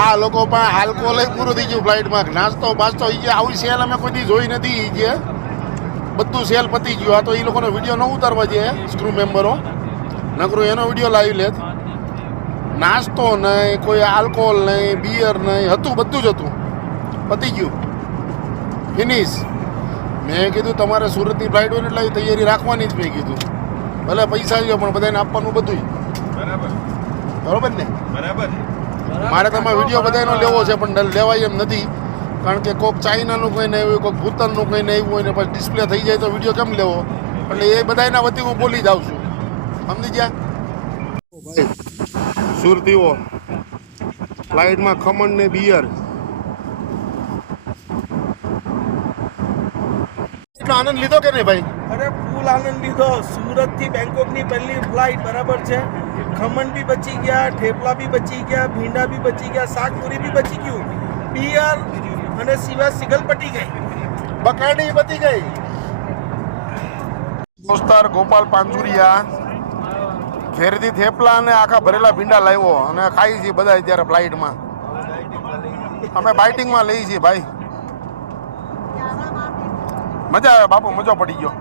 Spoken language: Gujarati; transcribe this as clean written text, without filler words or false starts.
આ લોકો પણ આલ્કોહોલ પૂરું થઈ ગયું ફ્લાઇટમાં. નાસ્તો બાસ્તો એ આવી સેલ અમે કોઈ દી જોઈ નથી. એ જે બધું સેલ પતી ગયું. આ તો એ લોકોનો વિડીયો ન ઉતારવા જોઈએ સ્ક્રૂ મેમ્બરો, નકરું એનો વિડીયો લાવી લેત. નાસ્તો નહીં, કોઈ આલ્કોહોલ નહીં, બિયર નહીં, હતું બધું જ હતું, પતી ગયું, ફિનિશ. મેં કીધું તમારે સુરતની ફ્લાઇટ હોય ને એટલે તૈયારી રાખવાની જ. મેં કીધું ભલે પૈસા લ્યો પણ બધાને આપવાનું બધું બરોબર ને. મારે તમારે વિડીયો બધાનો લેવો છે પણ લેવાય એમ નથી, કારણ કે કોઈક ચાઇનાનું કંઈ નહીં આવ્યું, કોઈક ભૂતાનનું કંઈ નહીં આવ્યું હોય ને પછી ડિસ્પ્લે થઈ જાય તો વિડીયો કેમ લેવો? એટલે એ બધાના વતી હું બોલી જાઉં છું, સમજી ગયા ભાઈ. સુરતીઓ ફ્લાઇટમાં ખમણ ને બિયર. આનંદ લીધો કે નહીં ભાઈ? અરે ફૂલ આનંદ લીધો. સુરત થી બેંકોક ની પહેલી ફ્લાઇટ બરાબર છે. ખમણ બી બચી ગયા, ઠેપલા બી બચી ગયા, ભીંડા બી બચી ગયા, શાકપુરી બી બચી ગયું, બિયર અને સિવાય સિગલ પટી ગઈ, બકાડી બચી ગઈ. દોસ્તાર ગોપાલ પાંચુરિયા ઘેરથી થેપલા અને આખા ભરેલા ભીંડા લાવ્યો અને ખાઈ છીએ બધા અત્યારે ફ્લાઇટમાં. અમે બાઇટિંગમાં લઈ છીએ ભાઈ. મજા આવે બાપુ, મજો પડી ગયો.